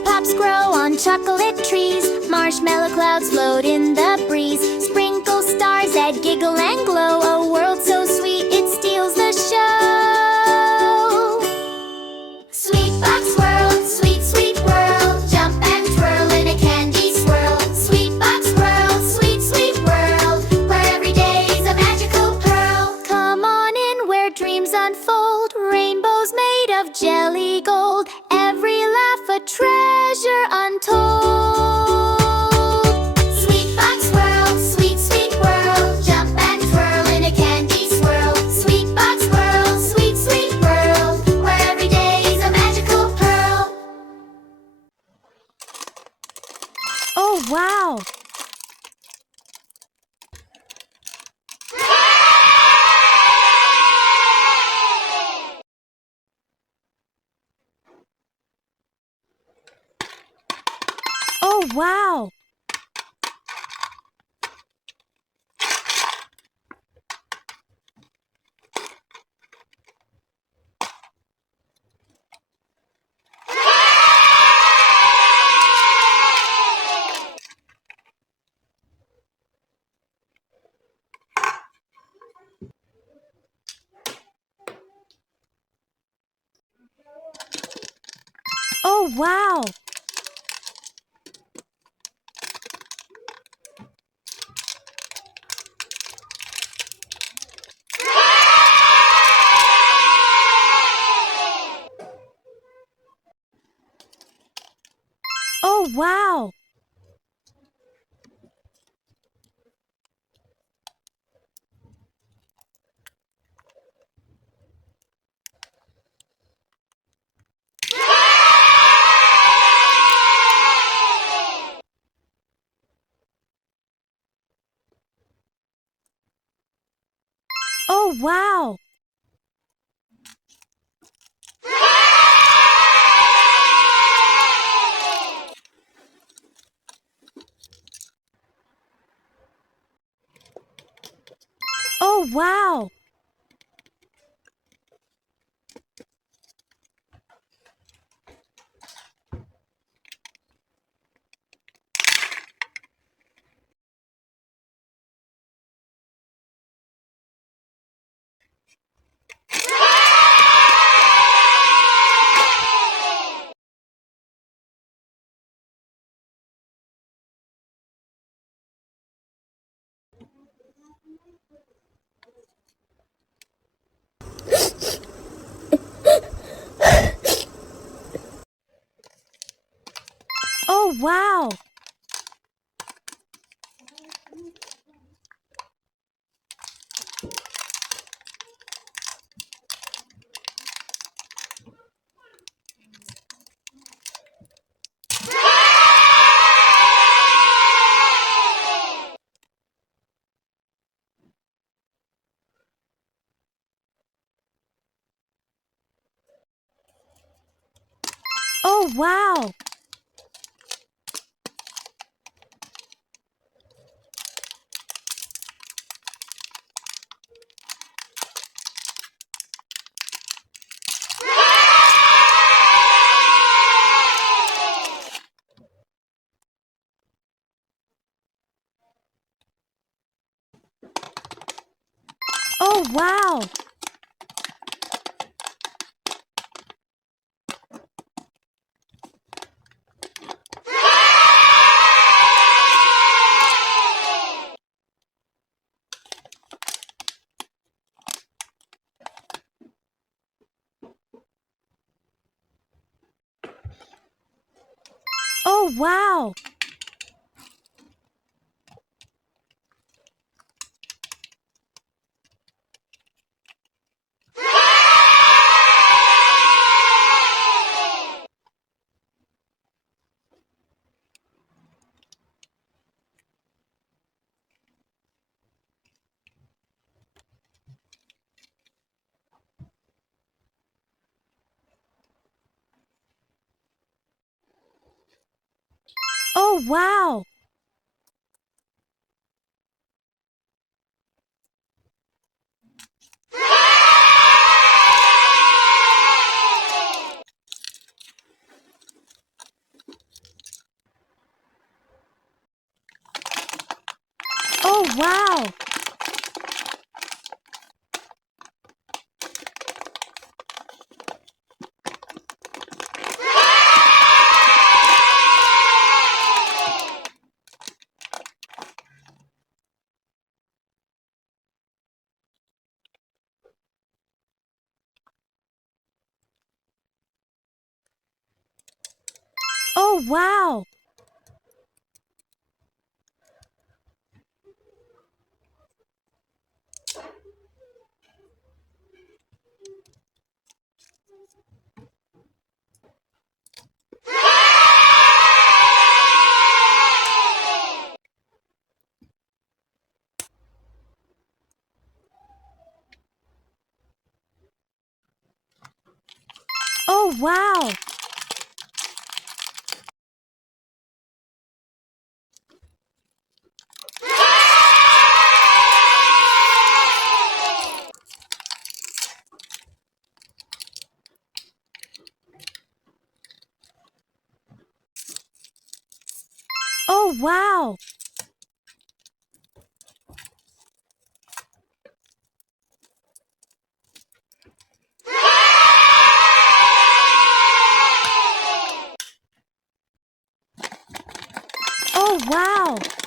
Lollipops grow on chocolate trees. Marshmallow clouds float in the breeze. Sprinkle stars that giggle and glow. A world so sweet it steals the show. SweetBox World, sweet, sweet world. Jump and twirl in a candy swirl. SweetBox World, sweet, sweet world, where every day's a magical pearl. Come on in where dreams unfold. Rainbows made of jelly gold. Every laugh a treasure untold. SweetBox World, sweet, sweet world. Jump and twirl in a candy swirl. SweetBox World, sweet, sweet world, where every day's a magical pearl. Oh, wow! Oh, wow! Oh, wow! Oh, wow! Oh, wow! Oh, wow! Oh, wow! Oh, wow! Oh, wow! Oh, wow! Oh, wow! Oh, wow. Oh, wow. Oh, wow. Oh, wow. Oh, wow.